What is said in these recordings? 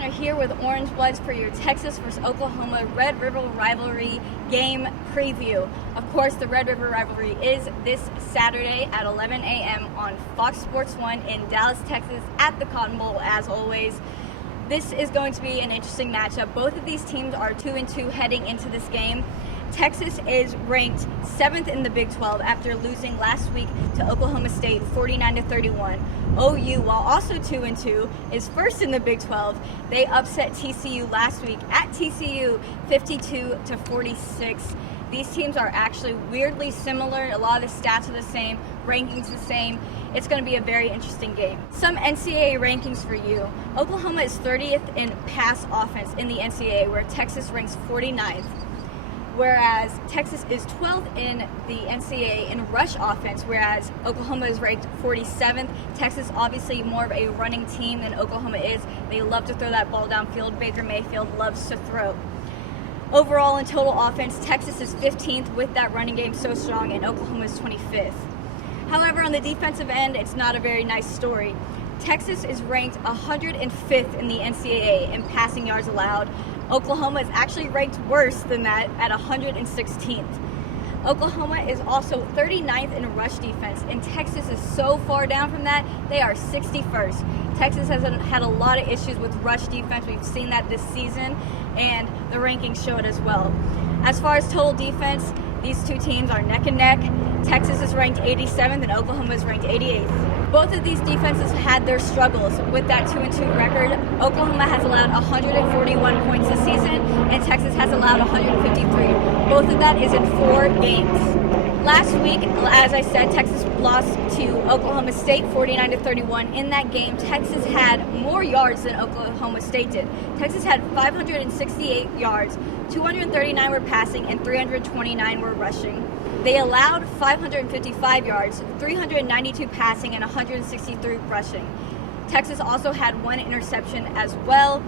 Kushner here with Orange Bloods for your Texas vs. Oklahoma Red River Rivalry game preview. Of course, the Red River Rivalry is this Saturday at 11 a.m. on Fox Sports 1 in Dallas, Texas at the Cotton Bowl, as always. This is going to be an interesting matchup. Both of these teams are 2-2 heading into this game. Texas is ranked 7th in the Big 12 after losing last week to Oklahoma State 49-31. OU, while also 2-2, is first in the Big 12. They upset TCU last week at TCU 52-46. These teams are actually weirdly similar. A lot of the stats are the same, rankings the same. It's going to be a very interesting game. Some NCAA rankings for you. Oklahoma is 30th in pass offense in the NCAA, where Texas ranks 49th. Whereas Texas is 12th in the NCAA in rush offense, whereas Oklahoma is ranked 47th. Texas obviously more of a running team than Oklahoma is. They love to throw that ball downfield. Baker Mayfield loves to throw. Overall, in total offense, Texas is 15th with that running game so strong, and Oklahoma is 25th. However, on the defensive end, it's not a very nice story. Texas is ranked 105th in the NCAA in passing yards allowed. Oklahoma is actually ranked worse than that at 116th. Oklahoma is also 39th in rush defense, and Texas is so far down from that, they are 61st. Texas has had a lot of issues with rush defense. We've seen that this season, and the rankings show it as well. As far as total defense, these two teams are neck and neck. Texas is ranked 87th and Oklahoma is ranked 88th. Both of these defenses had their struggles with that 2-2 record. Oklahoma has allowed 141 points this season, and Texas has allowed 153. Both of that is in 4 games. Last week, as I said, Texas lost to Oklahoma State 49-31. In that game, Texas had more yards than Oklahoma State did. Texas had 568 yards, 239 were passing, and 329 were rushing. They allowed 555 yards, 392 passing, and 163 rushing. Texas also had 1 interception as well.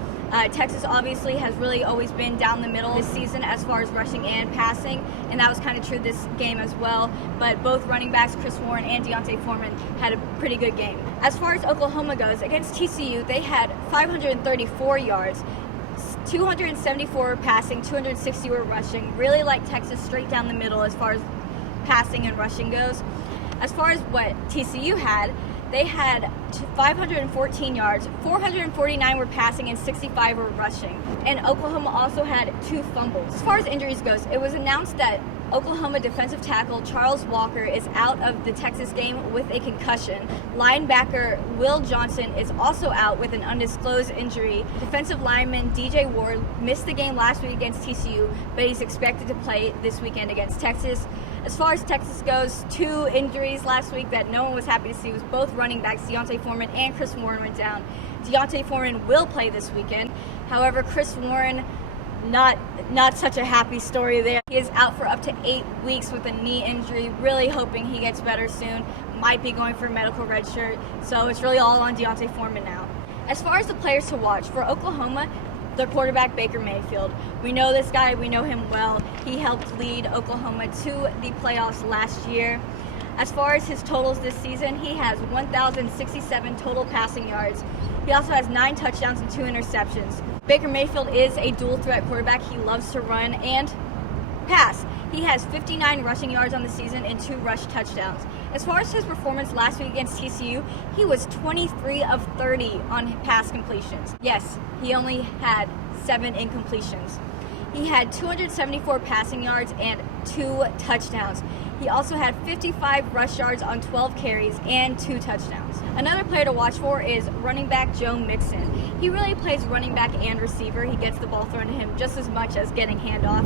Texas obviously has really always been down the middle this season as far as rushing and passing, and that was kind of true this game as well. But both running backs, Chris Warren and D'Onta Foreman, had a pretty good game. As far as Oklahoma goes, against TCU, they had 534 yards, 274 passing, 260 were rushing. Really like Texas straight down the middle as far as passing and rushing goes. As far as what TCU had, they had 514 yards, 449 were passing, and 65 were rushing. And Oklahoma also had 2 fumbles. As far as injuries goes, it was announced that Oklahoma defensive tackle Charles Walker is out of the Texas game with a concussion. Linebacker Will Johnson is also out with an undisclosed injury. Defensive lineman DJ Ward missed the game last week against TCU, but he's expected to play this weekend against Texas. As far as Texas goes, 2 injuries last week that no one was happy to see was both running backs, D'Onta Foreman and Chris Warren, went down. D'Onta Foreman will play this weekend. However, Chris Warren, not such a happy story there. He is out for up to 8 weeks with a knee injury. Really hoping he gets better soon. Might be going for a medical red shirt. So it's really all on D'Onta Foreman now. As far as the players to watch, for Oklahoma, their quarterback, Baker Mayfield. We know this guy. We know him well. He helped lead Oklahoma to the playoffs last year. As far as his totals this season, he has 1,067 total passing yards. He also has 9 touchdowns and 2 interceptions. Baker Mayfield is a dual-threat quarterback. He loves to run and pass. He has 59 rushing yards on the season and 2 rush touchdowns. As far as his performance last week against TCU, he was 23 of 30 on pass completions. Yes, he only had 7 incompletions. He had 274 passing yards and 2 touchdowns. He also had 55 rush yards on 12 carries and 2 touchdowns. Another player to watch for is running back Joe Mixon. He really plays running back and receiver. He gets the ball thrown to him just as much as getting handoff.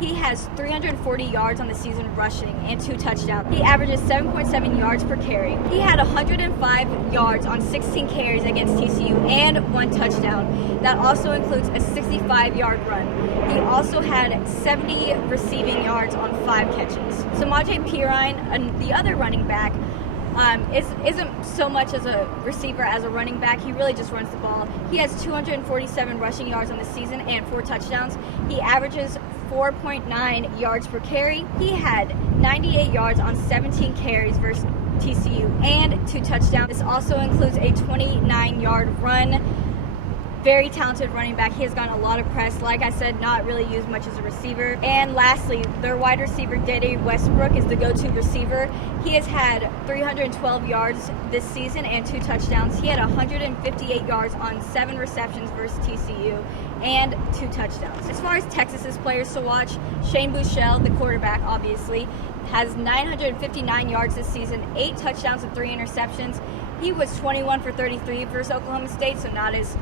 He has 340 yards on the season rushing and 2 touchdowns. He averages 7.7 yards per carry. He had 105 yards on 16 carries against TCU and 1 touchdown. That also includes a 65-yard run. He also had 70 receiving yards on 5 catches. Samaje Perine, the other running back, isn't so much as a receiver as a running back. He really just runs the ball. He has 247 rushing yards on the season and 4 touchdowns. He averages 4.9 yards per carry. He had 98 yards on 17 carries versus TCU and 2 touchdowns. This also includes a 29-yard run. Very talented running back. He has gotten a lot of press. Like I said, not really used much as a receiver. And lastly, their wide receiver, Dede Westbrook, is the go-to receiver. He has had 312 yards this season and 2 touchdowns. He had 158 yards on 7 receptions versus TCU and 2 touchdowns. As far as Texas's players to watch, Shane Buechele, the quarterback, obviously, has 959 yards this season, 8 touchdowns and 3 interceptions. He was 21 for 33 versus Oklahoma State, so not as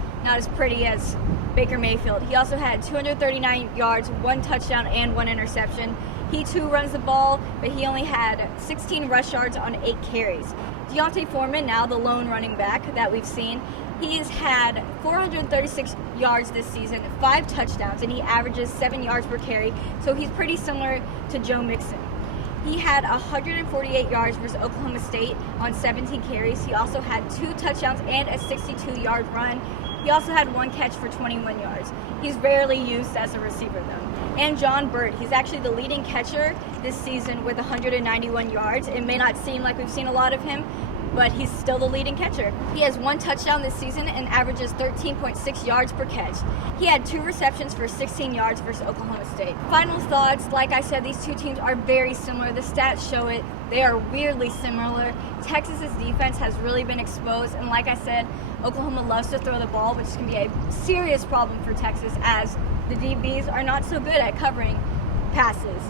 pretty as Baker Mayfield. He also had 239 yards, 1 touchdown, and 1 interception. He too runs the ball, but he only had 16 rush yards on 8 carries. D'Onta Foreman, now the lone running back that we've seen, he has had 436 yards this season, 5 touchdowns, and he averages 7 yards per carry, so he's pretty similar to Joe Mixon. He had 148 yards versus Oklahoma State on 17 carries. He also had 2 touchdowns and a 62-yard run. He also had 1 catch for 21 yards. He's rarely used as a receiver, though. And John Burt, he's actually the leading catcher this season with 191 yards. It may not seem like we've seen a lot of him, but he's still the leading catcher. He has 1 touchdown this season and averages 13.6 yards per catch. He had 2 receptions for 16 yards versus Oklahoma State. Final thoughts, like I said, these two teams are very similar. The stats show it. They are weirdly similar. Texas's defense has really been exposed, and like I said, Oklahoma loves to throw the ball, which can be a serious problem for Texas as the DBs are not so good at covering passes.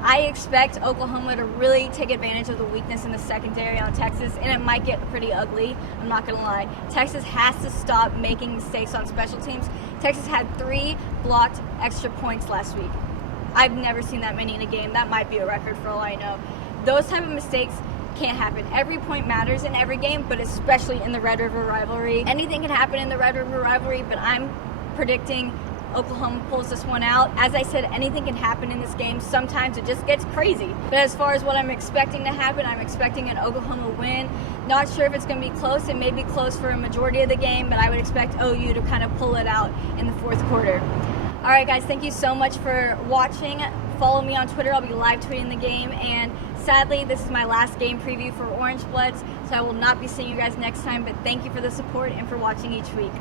I expect Oklahoma to really take advantage of the weakness in the secondary on Texas, and it might get pretty ugly. I'm not going to lie. Texas has to stop making mistakes on special teams. Texas had 3 blocked extra points last week. I've never seen that many in a game. That might be a record for all I know. Those type of mistakes can't happen. Every point matters in every game, but especially in the Red River rivalry. Anything can happen in the Red River rivalry, but I'm predicting Oklahoma pulls this one out. As I said, anything can happen in this game. Sometimes it just gets crazy. But as far as what I'm expecting to happen, I'm expecting an Oklahoma win. Not sure if it's going to be close. It may be close for a majority of the game, but I would expect OU to kind of pull it out in the 4th quarter. All right, guys, thank you so much for watching. Follow me on Twitter. I'll be live tweeting the game. And sadly, this is my last game preview for Orange Bloods, so I will not be seeing you guys next time. But thank you for the support and for watching each week.